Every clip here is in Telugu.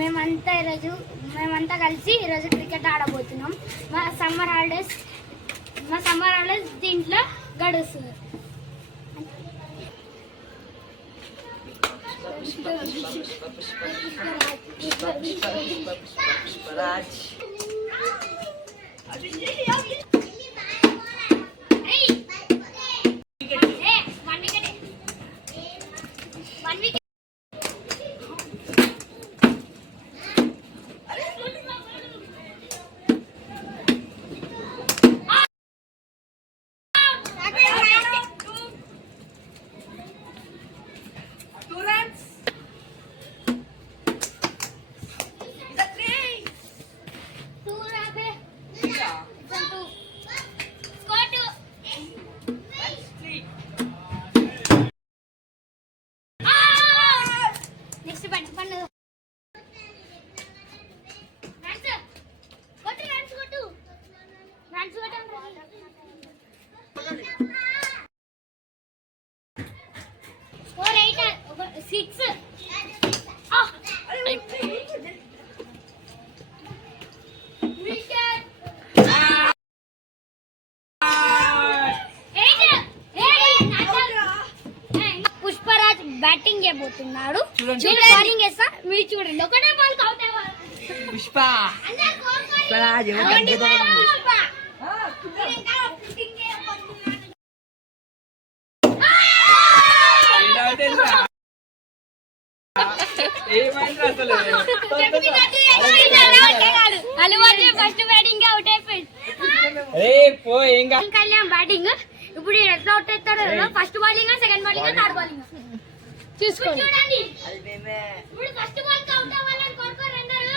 మేమంతా కలిసి ఈరోజు క్రికెట్ ఆడబోతున్నాం. మా సమ్మర్ హాలిడేస్ దీంట్లో గడుస్తుంది. పుష్పరాజ్ బ్యాటింగ్ చేయబోతున్నాడు. బౌలింగ్ చేస్తా, మీరు చూడండి. ఒకటే బాల్ అవుట్ అవ్వాలి. పుష్ప ఫస్ట్ బ్యాటింగ్ అవుట్ అయిపోయింది. కళ్యాణ్ బ్యాటింగ్ ఇప్పుడు ఎట్లా అవుట్ అవుతాడో first bowling, second bowling, third bowling చూసుకోండి. చూడండి ఇప్పుడు ఫస్ట్ బాల్ కి అవుట్ అవ్వాలని కోరుకోరు అందరూ.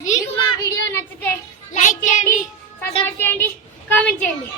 మీకు మా వీడియో నచ్చితే లైక్ చేయండి, సబ్స్క్రైబ్ చేయండి, కామెంట్ చేయండి.